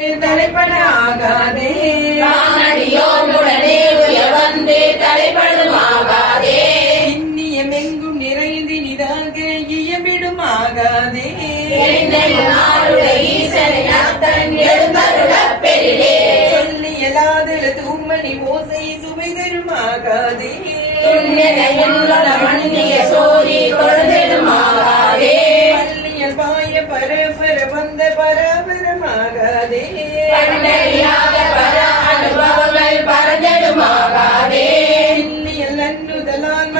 தலைப்பட ஆகாதே காணடியோமுடனே உயர்வந்தே தலைப்படும் ஆகாதே இன்னியம் எங்கும் நிறைந்து தூமணி ஓசை சுவை தரும் சோரி குழந்தைடும்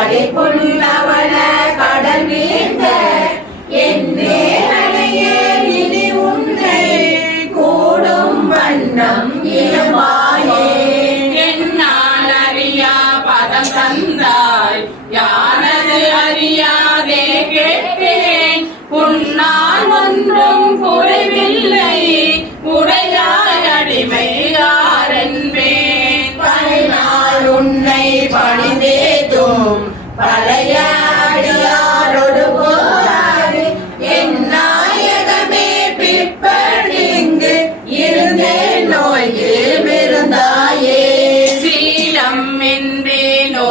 காடை பொன்னவன கடல் வீழ்ந்த என்னே அணையே இனி உன்னை கூடும் வண்ணம்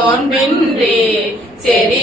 நோன்பின்றி செறி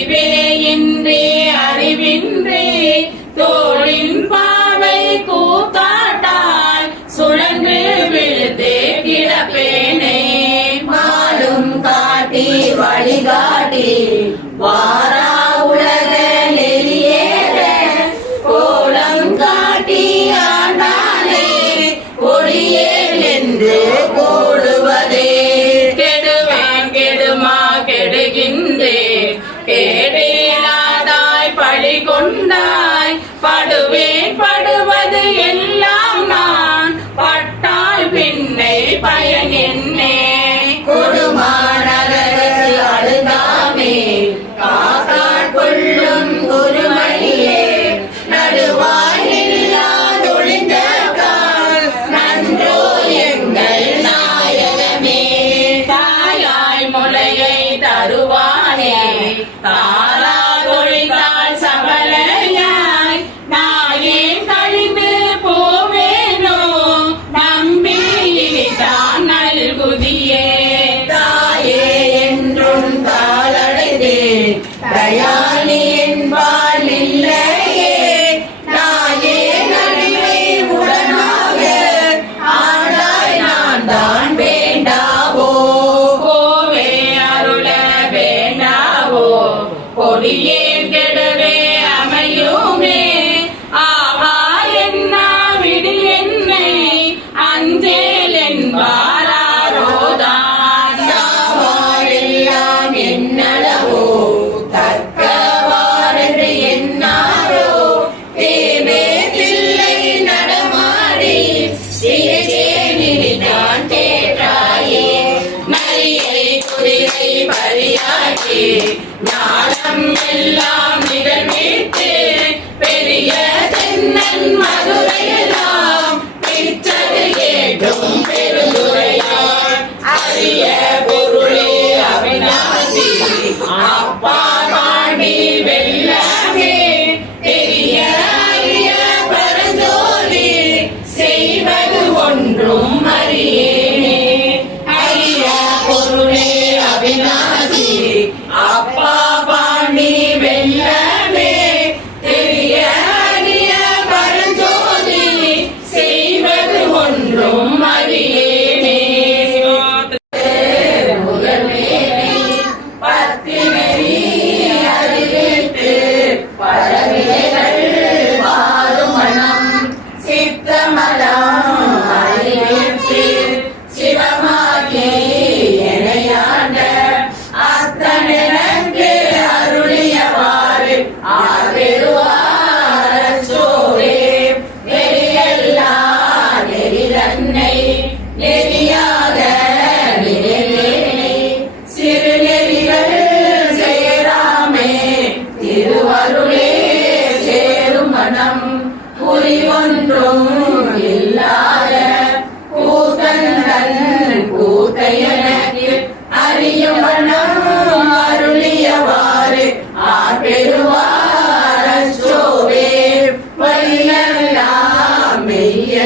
yeah.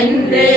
என்று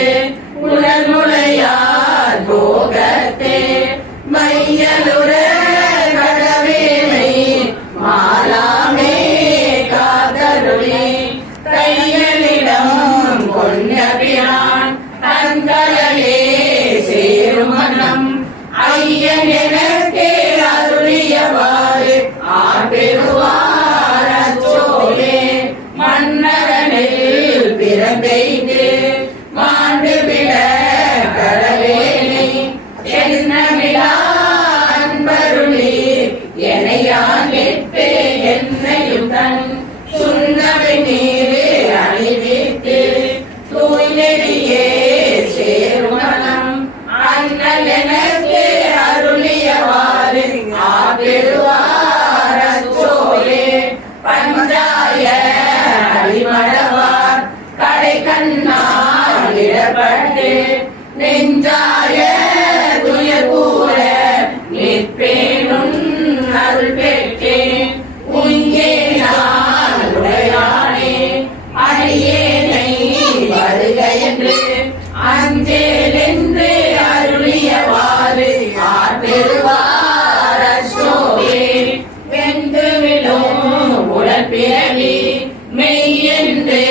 மெய்யென்றே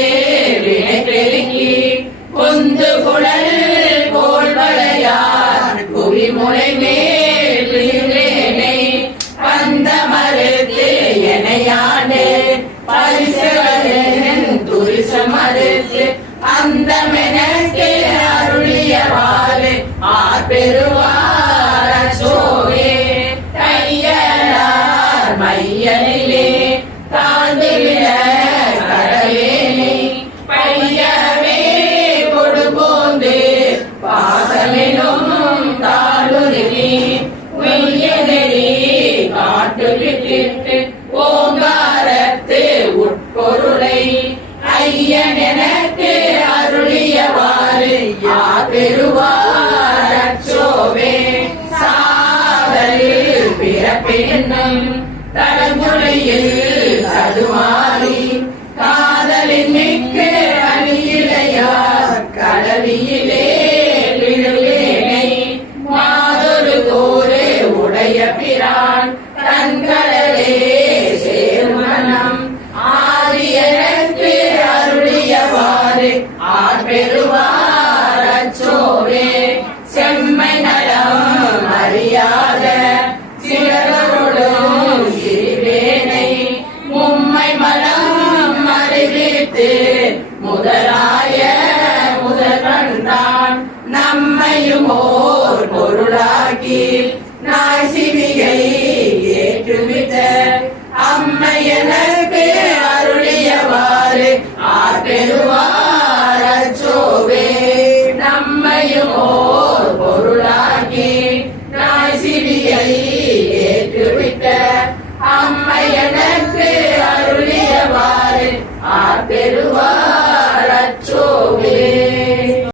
வினை பெருக்கி பொந்து குழல் போல் வளையார் குவிமுனை மேல் இளேனை பந்த மறுத்து எனையாண்டு பரிசு Happy and முதலாய்